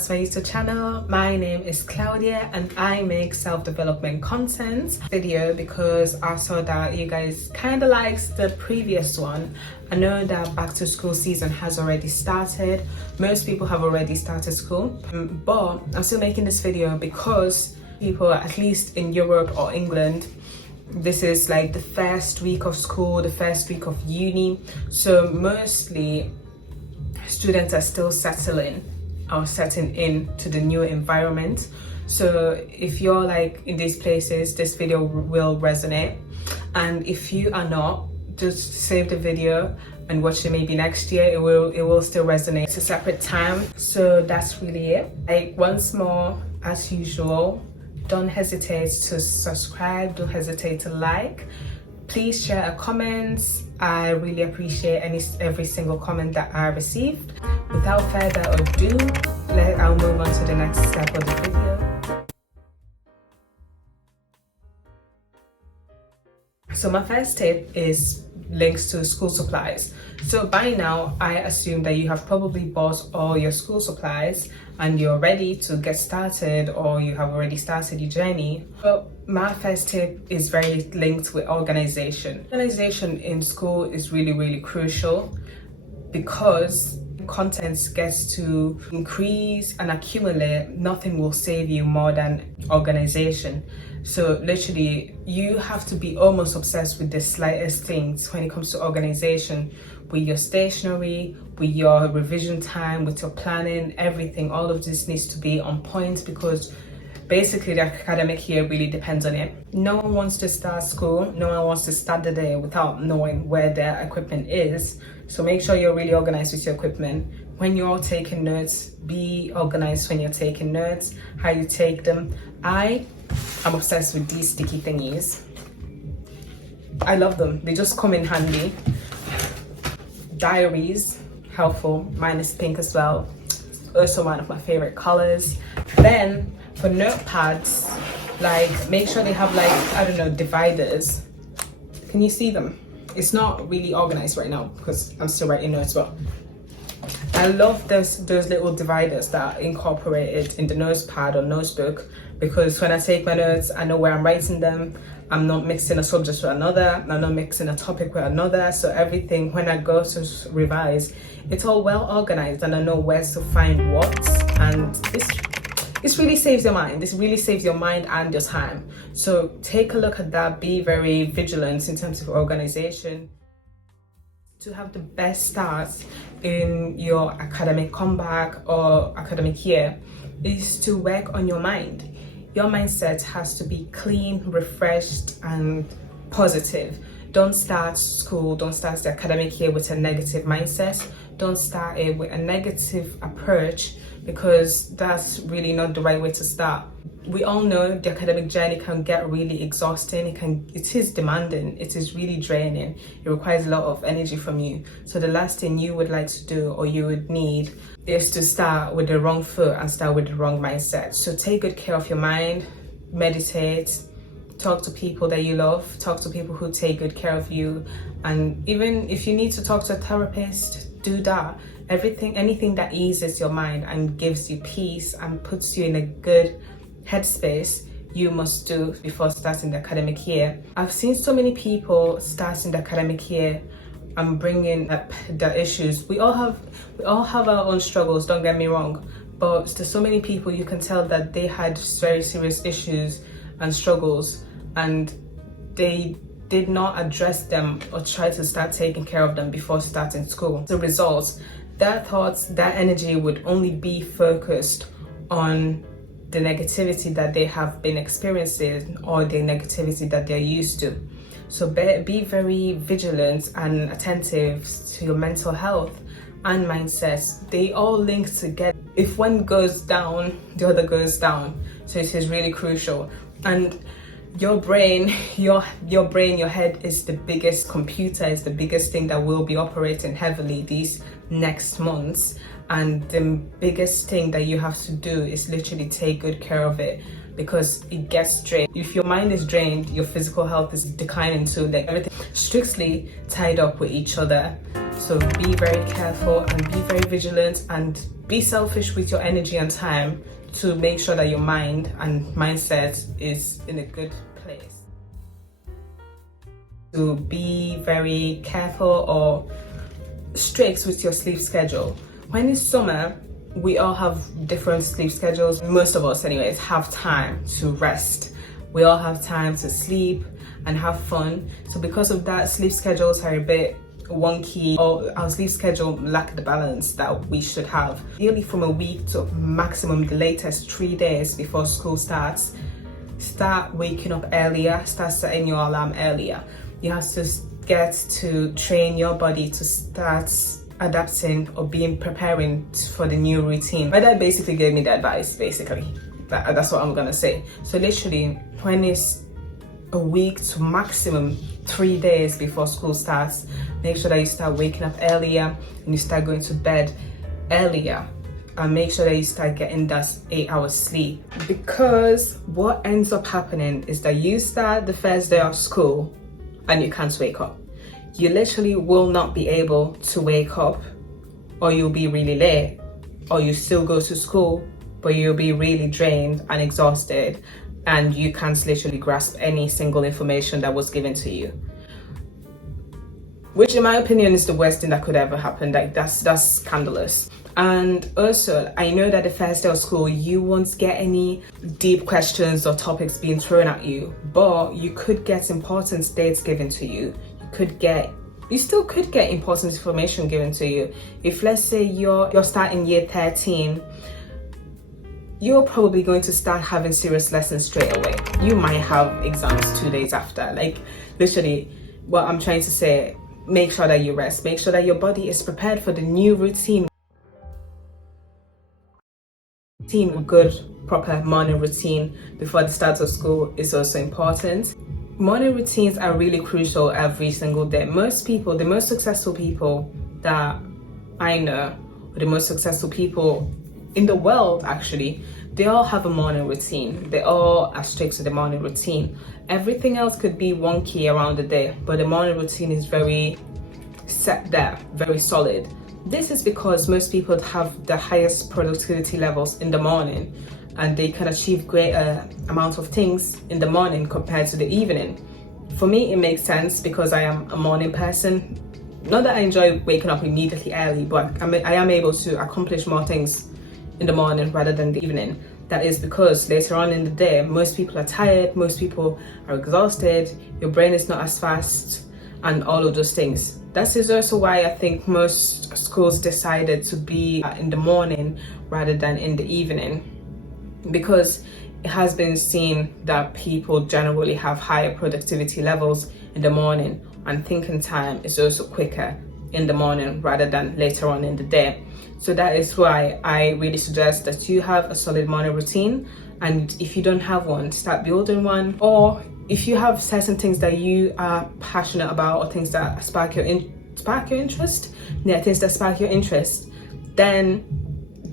back to my YouTube channel. My name is Claudia and I make self-development content video because I saw that you guys kind of liked the previous one. I know that back to school season has already started. Most people have already started school, but I'm still making this video because people, at least in Europe or England, this is like the first week of school, the first week of uni. So mostly students are still settling in to the new environment. So if you're like in these places, this video will resonate. And if you are not, just save the video and watch it maybe next year. It will still resonate. It's a separate time. So that's really it. Like, once more, as usual, don't hesitate to subscribe, don't hesitate to like. Please share a comment. I really appreciate every single comment that I received. Without further ado, I'll move on to the next step of the video. So my first tip is links to school supplies. So by now, I assume that you have probably bought all your school supplies and you're ready to get started, or you have already started your journey. But my first tip is very linked with organization. Organization in school is really crucial because content gets to increase and accumulate. Nothing will save you more than organization. So literally, you have to be almost obsessed with the slightest things when it comes to organization, with your stationery, with your revision time, with your planning, everything. All of this needs to be on point because basically the academic year really depends on it. No one wants to start school, no one wants to start the day without knowing where their equipment is. So make sure you're really organized with your equipment. When you're taking notes, be organized when you're taking notes, how you take them. I'm obsessed with these sticky thingies. I love them, they just come in handy. Diaries, helpful. Mine is pink as well. Also one of my favorite colors. Then for notepads, like, make sure they have, like, I don't know, dividers. Can you see them? It's not really organized right now because I'm still writing notes, but I love those little dividers that are incorporated in the notepad or notebook, because when I take my notes, I know where I'm writing them. I'm not mixing a subject with another. I'm not mixing a topic with another. So everything, when I go to revise, it's all well organized and I know where to find what. And this really saves your mind. This really saves your mind and your time. So take a look at that. Be very vigilant in terms of organization. To have the best start in your academic comeback or academic year is to work on your mind. Your mindset has to be clean, refreshed, and positive. Don't start school, don't start the academic year with a negative mindset. Don't start it with a negative approach, because that's really not the right way to start. We all know the academic journey can get really exhausting. It is demanding. It is really draining. It requires a lot of energy from you. So the last thing you would like to do or you would need is to start with the wrong foot and start with the wrong mindset. So take good care of your mind, meditate, talk to people that you love, talk to people who take good care of you. And even if you need to talk to a therapist, do that. Anything that eases your mind and gives you peace and puts you in a good headspace, you must do before starting the academic year. I've seen so many people starting the academic year and bringing up the issues. We all have our own struggles, don't get me wrong, but there's so many people you can tell that they had very serious issues and struggles and they did not address them or try to start taking care of them before starting school. The result, their thoughts, that energy would only be focused on the negativity that they have been experiencing or the negativity that they're used to. So be very vigilant and attentive to your mental health and mindsets. They all link together. If one goes down, the other goes down. So it is really crucial. And your brain, your head is the biggest computer, is the biggest thing that will be operating heavily these next months. And the biggest thing that you have to do is literally take good care of it, because it gets drained. If your mind is drained, your physical health is declining too. Like, everything strictly tied up with each other. So be very careful and be very vigilant and be selfish with your energy and time to make sure that your mind and mindset is in a good place. To be very careful or strict with your sleep schedule. When it's summer, we all have different sleep schedules. Most of us anyways have time to rest. We all have time to sleep and have fun. So because of that, sleep schedules are a bit wonky, or our sleep schedule lack the balance that we should have. Ideally from a week to maximum the latest 3 days before school starts, start waking up earlier, start setting your alarm earlier. You have to get to train your body to start adapting or preparing for the new routine. My dad basically gave me the advice, basically. That's what I'm gonna say. So literally, when it's a week to maximum 3 days before school starts, make sure that you start waking up earlier and you start going to bed earlier, and make sure that you start getting that 8 hours sleep. Because what ends up happening is that you start the first day of school and you can't wake up. You literally will not be able to wake up, or you'll be really late, or you still go to school but you'll be really drained and exhausted, and you can't literally grasp any single information that was given to you, which in my opinion is the worst thing that could ever happen. Like that's scandalous. And also, I know that the first day of school you won't get any deep questions or topics being thrown at you, but you could get important dates given to you. You still could get important information given to you. If let's say you're starting year 13, you're probably going to start having serious lessons straight away. You might have exams 2 days after. Like literally, what I'm trying to say, make sure that you rest. Make sure that your body is prepared for the new routine. A good, proper morning routine before the start of school is also important. Morning routines are really crucial every single day. Most people, the most successful people that I know, or the most successful people in the world actually, they all have a morning routine. They all are strict to the morning routine. Everything else could be wonky around the day, but the morning routine is very set there, very solid. This is because most people have the highest productivity levels in the morning, and they can achieve greater amount of things in the morning compared to the evening. For me, it makes sense because I am a morning person. Not that I enjoy waking up immediately early, but I am able to accomplish more things in the morning rather than the evening. That is because later on in the day, most people are tired, most people are exhausted, your brain is not as fast, and all of those things. That is also why I think most schools decided to be in the morning rather than in the evening, because it has been seen that people generally have higher productivity levels in the morning, and thinking time is also quicker in the morning rather than later on in the day. So that is why I really suggest that you have a solid morning routine, and if you don't have one, start building one. Or if you have certain things that you are passionate about, or things that spark your interest, then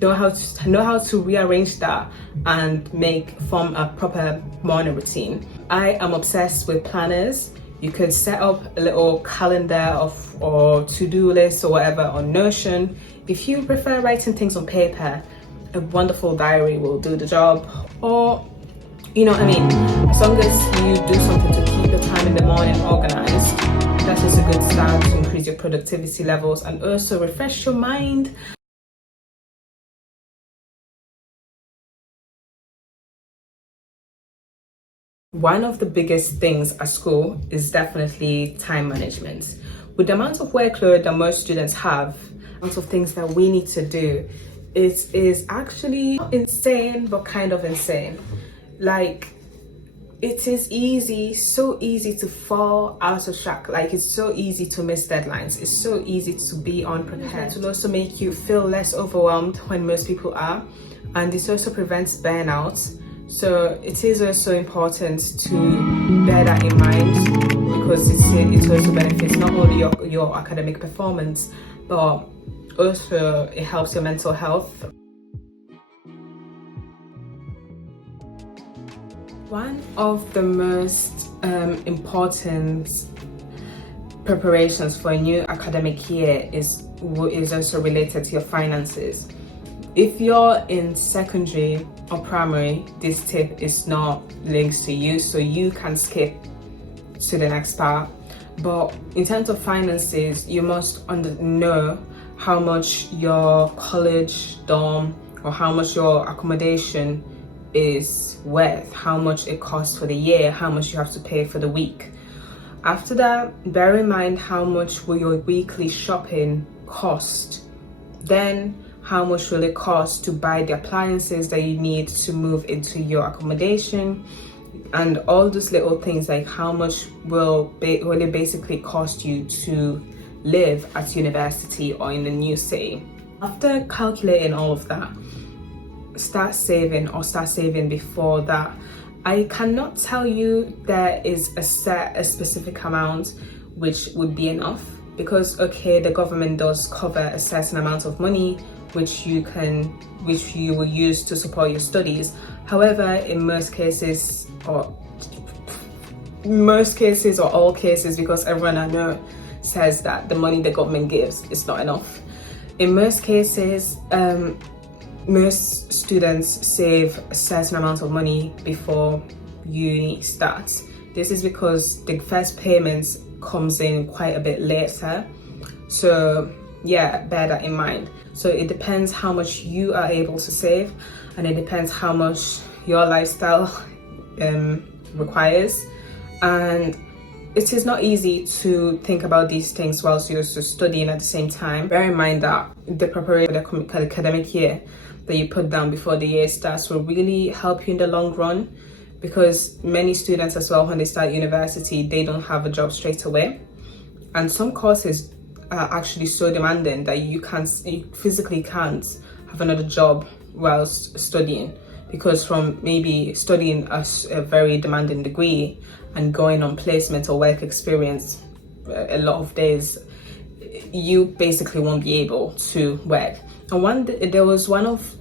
know how to rearrange that and form a proper morning routine. I am obsessed with planners. You could set up a little calendar or to-do list or whatever on Notion. If you prefer writing things on paper, a wonderful diary will do the job. Or, you know what I mean? As long as you do something to keep your time in the morning organized, that is a good start to increase your productivity levels and also refresh your mind. One of the biggest things at school is definitely time management. With the amount of workload that most students have, the amount of things that we need to do, it is actually insane, but kind of insane. Like, it is so easy to fall out of track. Like, it's so easy to miss deadlines. It's so easy to be unprepared. It will also make you feel less overwhelmed when most people are. And this also prevents burnout. So it is also important to bear that in mind, because it also benefits not only your academic performance, but also it helps your mental health. One of the most important preparations for a new academic year is also related to your finances. If you're in secondary or primary, this tip is not linked to you, so you can skip to the next part. But in terms of finances, you must know how much your college dorm or how much your accommodation is worth, how much it costs for the year, how much you have to pay for the week. After that, bear in mind how much will your weekly shopping cost. Then how much will it cost to buy the appliances that you need to move into your accommodation, and all those little things, like how much will it basically cost you to live at university or in the new city. After calculating all of that, start saving before that. I cannot tell you there is a specific amount which would be enough, because okay, the government does cover a certain amount of money which you will use to support your studies. However, in most cases or all cases, because everyone I know says that the money the government gives is not enough. In most cases, most students save a certain amount of money before uni starts. This is because the first payments comes in quite a bit later. So yeah, bear that in mind. So it depends how much you are able to save, and it depends how much your lifestyle requires. And it is not easy to think about these things whilst you're studying at the same time. Bear in mind that the preparation for the academic year that you put down before the year starts will really help you in the long run, because many students as well, when they start university, they don't have a job straight away, and some courses are actually so demanding that you physically can't have another job whilst studying, because from maybe studying a very demanding degree and going on placement or work experience a lot of days, you basically won't be able to work. And there was one of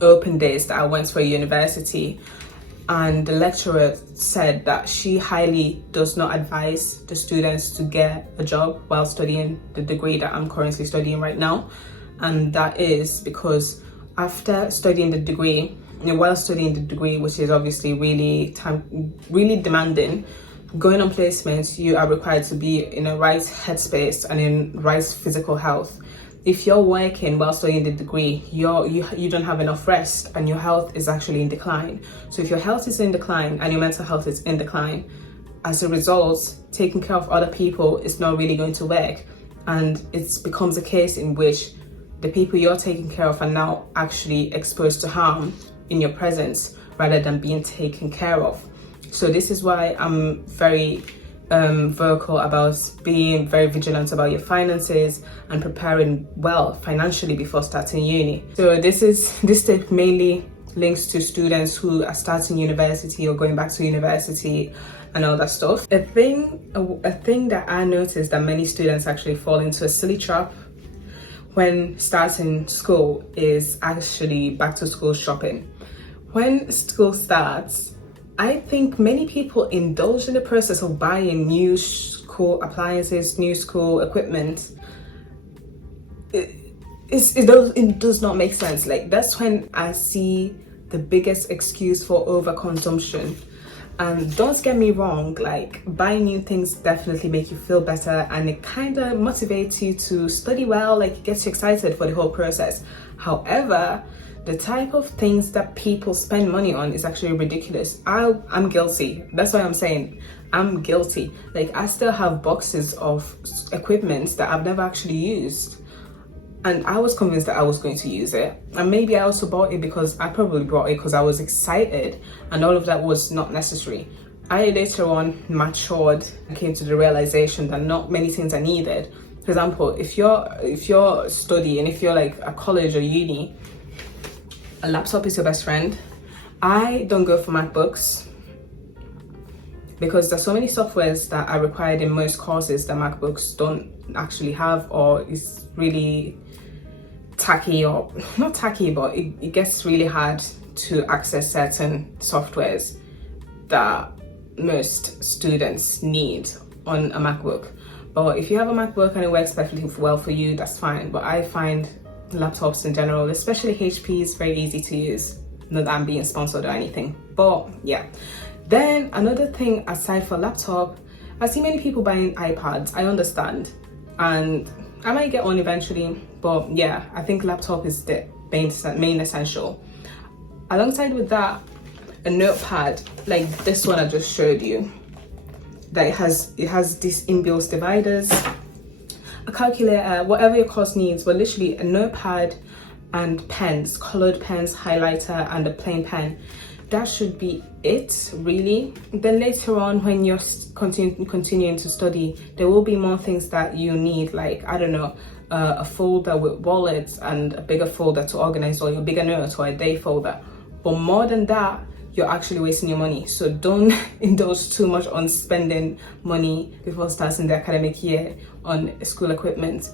open days that I went for university, and the lecturer said that she highly does not advise the students to get a job while studying the degree that I'm currently studying right now. And that is because after studying the degree, while studying the degree, which is obviously really demanding, going on placements, you are required to be in a right headspace and in right physical health. If you're working while studying the degree, you don't have enough rest, and your health is actually in decline. So if your health is in decline and your mental health is in decline, as a result, taking care of other people is not really going to work, and it becomes a case in which the people you're taking care of are now actually exposed to harm in your presence rather than being taken care of. So this is why I'm very vocal about being very vigilant about your finances and preparing well financially before starting uni. So this tip mainly links to students who are starting university or going back to university and all that stuff. A thing that I noticed that many students actually fall into a silly trap when starting school is actually back to school shopping. When school starts, I think many people indulge in the process of buying new school appliances, new school equipment. It does not make sense. Like, that's when I see the biggest excuse for overconsumption. And don't get me wrong, like, buying new things definitely make you feel better, and it kind of motivates you to study well, like it gets you excited for the whole process. However, the type of things that people spend money on is actually ridiculous. I'm guilty. That's why I'm saying I'm guilty. Like, I still have boxes of equipment that I've never actually used, and I was convinced that I was going to use it. And maybe I also bought it because I probably bought it because I was excited, and all of that was not necessary. I later on matured and came to the realization that not many things are needed. For example, if you're studying, if you're like a college or uni, a laptop is your best friend. I don't go for MacBooks because there's so many softwares that are required in most courses that MacBooks don't actually have, or is really tacky, or not tacky, but it gets really hard to access certain softwares that most students need on a MacBook. But if you have a MacBook and it works perfectly well for you, that's fine. But I find laptops in general, especially HP, is very easy to use. Not that I'm being sponsored or anything, but yeah. Then another thing aside for laptop, I see many people buying iPads. I understand, and I might get one eventually, but yeah, I think laptop is the main essential. Alongside with that, a notepad like this one I just showed you, that it has these inbuilt dividers, a calculator, whatever your course needs, but literally a notepad and pens, colored pens, highlighter, and a plain pen. That should be it, really. Then later on, when you're continuing to study, there will be more things that you need, like, I don't know, a folder with wallets and a bigger folder to organize all your bigger notes, or a day folder. But more than that, you're actually wasting your money. So don't indulge too much on spending money before starting the academic year on school equipment.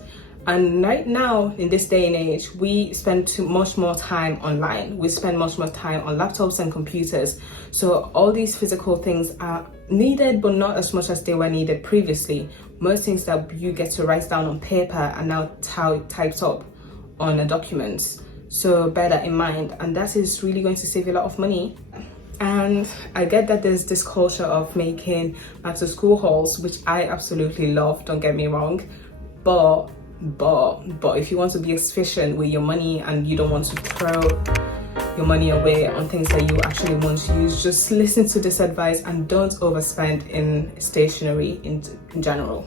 And right now, in this day and age, we spend too much more time online. We spend much more time on laptops and computers. So all these physical things are needed, but not as much as they were needed previously. Most things that you get to write down on paper are now typed up on a document. So bear that in mind, and that is really going to save you a lot of money. And I get that there's this culture of making back to school hauls, which I absolutely love, don't get me wrong, but if you want to be efficient with your money and you don't want to throw your money away on things that you actually want to use, just listen to this advice and don't overspend in stationery in general.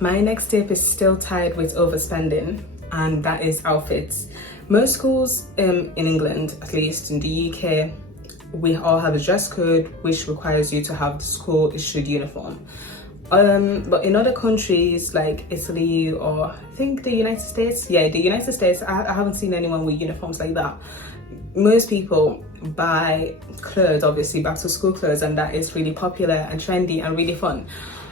My next tip is still tied with overspending, and that is outfits. Most schools in England, at least in the UK, we all have a dress code which requires you to have the school issued uniform. But in other countries like Italy, or I think the United States, I haven't seen anyone with uniforms like that. Most people buy clothes, obviously back to school clothes, and that is really popular and trendy and really fun.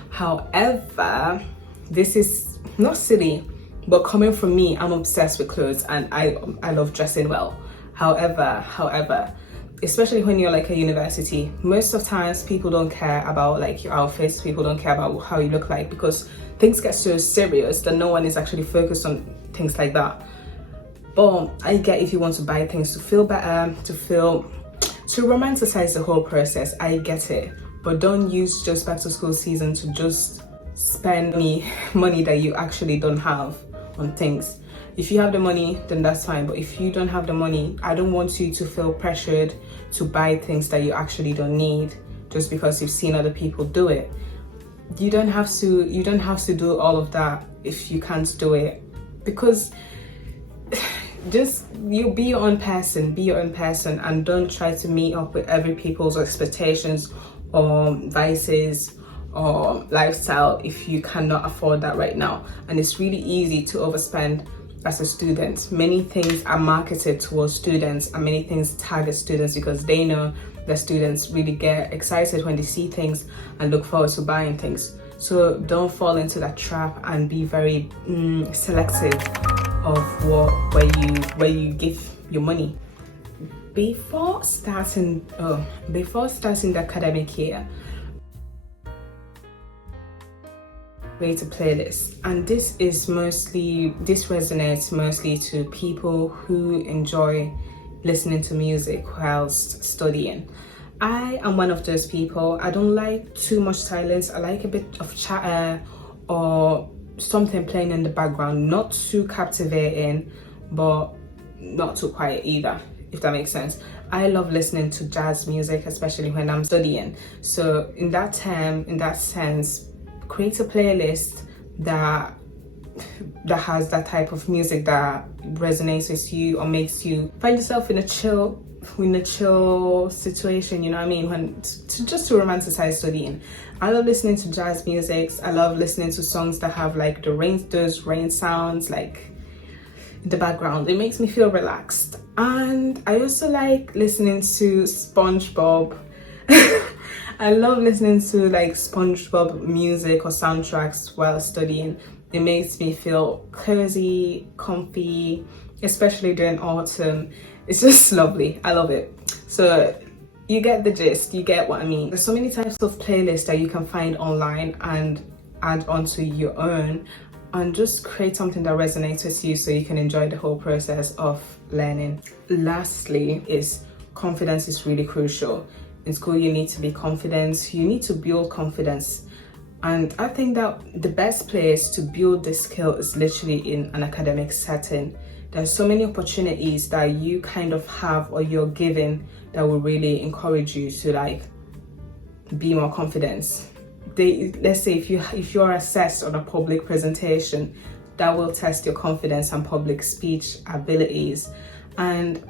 However, this is not silly, but coming from me, I'm obsessed with clothes and I love dressing well. However, especially when you're like a university, most of times people don't care about like your outfits, people don't care about how you look like, because things get so serious that no one is actually focused on things like that. But I get if you want to buy things to feel better, to romanticize the whole process, I get it. But don't use just back to school season to just spend money that you actually don't have on things. If you have the money, then that's fine. But if you don't have the money, I don't want you to feel pressured to buy things that you actually don't need just because you've seen other people do it. You don't have to do all of that if you can't do it, because just you be your own person, and don't try to meet up with every people's expectations or vices or lifestyle if you cannot afford that right now. And it's really easy to overspend as a student. Many things are marketed towards students and many things target students because they know that students really get excited when they see things and look forward to buying things. So don't fall into that trap and be very selective of where you give your money. Before starting the academic year, create a playlist, and this resonates mostly to people who enjoy listening to music whilst studying. I am one of those people. I don't like too much silence. I like a bit of chatter or something playing in the background, not too captivating but not too quiet either, if that makes sense. I love listening to jazz music, especially when I'm studying. So in that sense, create a playlist that has that type of music that resonates with you or makes you find yourself in a chill situation, you know what I mean, just to romanticize studying. I love listening to jazz music. I love listening to songs that have like those rain sounds like in the background. It makes me feel relaxed. And I also like listening to SpongeBob. I love listening to like SpongeBob music or soundtracks while studying. It makes me feel cozy, comfy, especially during autumn. It's just lovely. I love it. So you get the gist, you get what I mean. There's so many types of playlists that you can find online and add onto your own, and just create something that resonates with you so you can enjoy the whole process of learning. Lastly is confidence is really crucial. In school, you need to be confident, you need to build confidence. And I think that the best place to build this skill is literally in an academic setting. There's so many opportunities that you kind of have or you're given that will really encourage you to like be more confident. Let's say if you're assessed on a public presentation, that will test your confidence and public speech abilities. And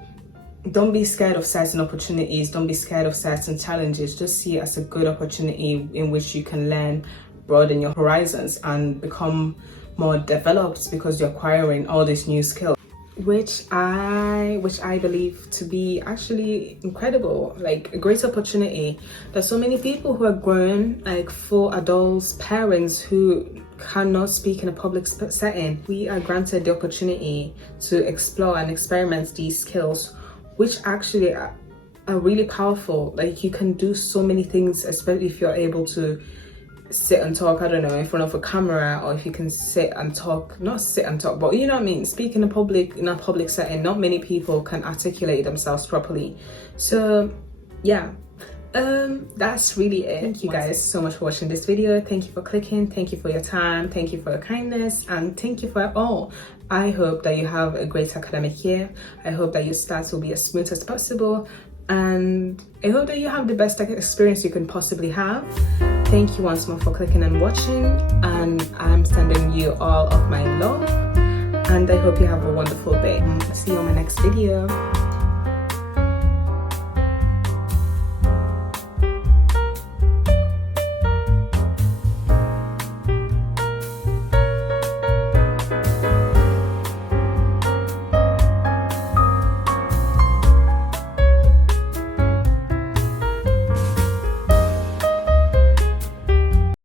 don't be scared of certain opportunities, don't be scared of certain challenges. Just see it as a good opportunity in which you can learn, broaden your horizons and become more developed, because you're acquiring all these new skills, which I believe to be actually incredible, like a great opportunity. There's so many people who are grown, like full adults, parents who cannot speak in a public setting. We are granted the opportunity to explore and experiment these skills, which actually are really powerful. Like you can do so many things, especially if you're able to sit and talk, I don't know, in front of a camera, or if you can sit and talk, not sit and talk, but you know what I mean, speak in a public setting. Not many people can articulate themselves properly. So yeah, that's really it. Thank you guys so much for watching this video. Thank you for clicking, thank you for your time, thank you for your kindness, and thank you for it all. I hope that you have a great academic year. I hope that your start will be as smooth as possible, and I hope that you have the best experience you can possibly have. Thank you once more for clicking and watching, and I'm sending you all of my love, and I hope you have a wonderful day. See you on my next video.